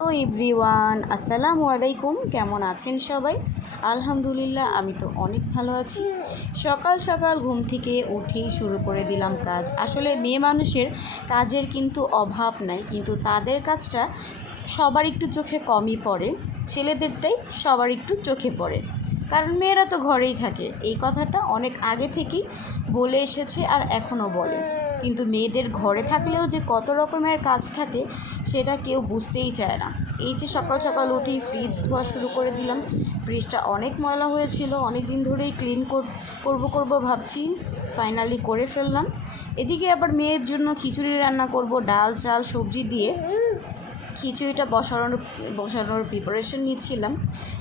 Hello everyone, আসসালামু আলাইকুম। কেমন আছেন সবাই? আলহামদুলিল্লাহ, আমি তো অনেক ভালো আছি। সকাল সকাল ঘুম থেকে উঠেই শুরু করে দিলাম কাজ। আসলে মেয়ে মানুষের কাজের কিন্তু অভাব নাই, কিন্তু তাদের কাজটা সবার একটু চোখে কমই পড়ে। ছেলেদেরটাই সবার একটু চোখে পড়ে, কারণ মেয়েরা তো ঘরেই থাকে। এই কথাটা অনেক আগে থেকেই বলে এসেছে আর এখনও বলে, কিন্তু মেয়েদের ঘরে থাকলেও যে কত রকমের কাজ থাকে সেটা কেউ বুঝতেই চায় না। এই যে সকাল সকাল উঠেই ফ্রিজ ধোয়া শুরু করে দিলাম। ফ্রিজটা অনেক ময়লা হয়েছিল, অনেক দিন ধরেই ক্লিন করব ভাবছি, ফাইনালি করে ফেললাম। এদিকে আবার মেয়ের জন্য খিচুড়ি রান্না করব, ডাল চাল সবজি দিয়ে খিচুড়িটা বসানোর প্রিপারেশন নিচ্ছিলাম।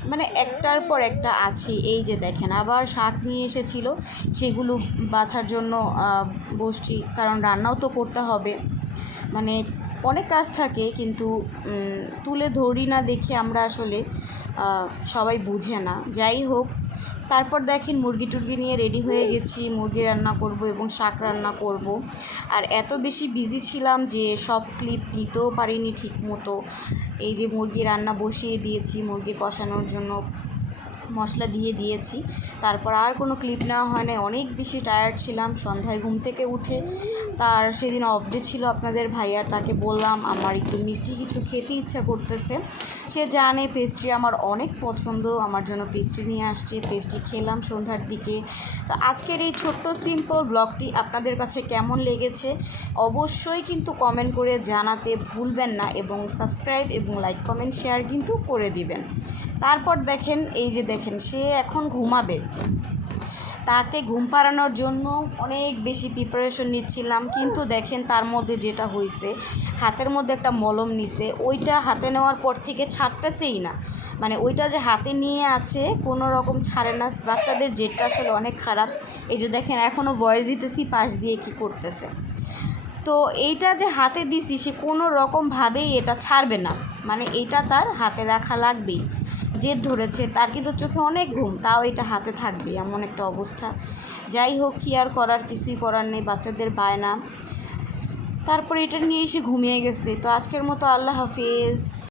মানে একটার পর একটা আছে। এই যে দেখেন, আবার শাক নিয়ে এসেছিলো, সেগুলো বাছার জন্য বসছি, কারণ রান্নাও তো করতে হবে। মানে অনেক কাজ থাকে, কিন্তু তুলে ধরি না দেখে আমরা আসলে সবাই বুঝে না। যাই হোক, তারপর দেখেন মুরগি টুরগি নিয়ে রেডি হয়ে গেছি। মুরগি রান্না করব এবং শাক রান্না করব। আর এত বেশি বিজি ছিলাম যে সব ক্লিপ নিতেও পারিনি ঠিক মতো। এই যে মুরগি রান্না বসিয়ে দিয়েছি, মুরগি কষানোর জন্য মশলা দিয়ে দিয়েছি, তারপর আর কোনো ক্লিপ নেওয়া হয় না। অনেক বেশি টায়ার্ড ছিলাম সন্ধ্যায় ঘুম থেকে উঠে। তার সেদিন অফ ডে ছিল আপনাদের ভাইয়ার, তাকে বললাম আমার একটু মিষ্টি কিছু খেতে ইচ্ছা করতেছে। সে জানে পেস্ট্রি আমার অনেক পছন্দ, আমার জন্য পেস্ট্রি নিয়ে আসছে। পেস্ট্রি খেলাম সন্ধ্যার দিকে। তো আজকের এই ছোট্ট সিম্পল ব্লগটি আপনাদের কাছে কেমন লেগেছে অবশ্যই কিন্তু কমেন্ট করে জানাতে ভুলবেন না, এবং সাবস্ক্রাইব এবং লাইক কমেন্ট শেয়ার কিন্তু করে দিবেন। তারপর দেখেন, এই যে দেখেন, সে এখন ঘুমাবে, তাকে ঘুম পাড়ানোর জন্য অনেক বেশি প্রিপারেশন নিচ্ছিলাম। কিন্তু দেখেন তার মধ্যে যেটা হয়েছে, হাতের মধ্যে একটা মলম নিছে, ওইটা হাতে নেওয়ার পর থেকে ছাড়তেছেই না। মানে ওইটা যে হাতে নিয়ে আছে কোনো রকম ছাড়ে না। বাচ্চাদের জেদটা আসলে অনেক খারাপ। এই যে দেখেন, এখনও ভয়েস দিতেছি পাশ দিয়ে কী করতেছে। তো এইটা যে হাতে দিছি, সে কোনো রকমভাবেই এটা ছাড়বে না। মানে এইটা তার হাতে রাখা লাগবেই। জেদ ধরেছে তার, কিন্তু চোখে অনেক ঘুম, তাও এটা হাতে থাকবে, এমন একটা অবস্থা। যাই হোক, কি আর করার, কিছুই করার নেই, বাচ্চাদের বায়না। তারপরে এটা নিয়ে এসে ঘুমিয়ে গেছে। তো আজকের মতো আল্লাহ হাফেজ।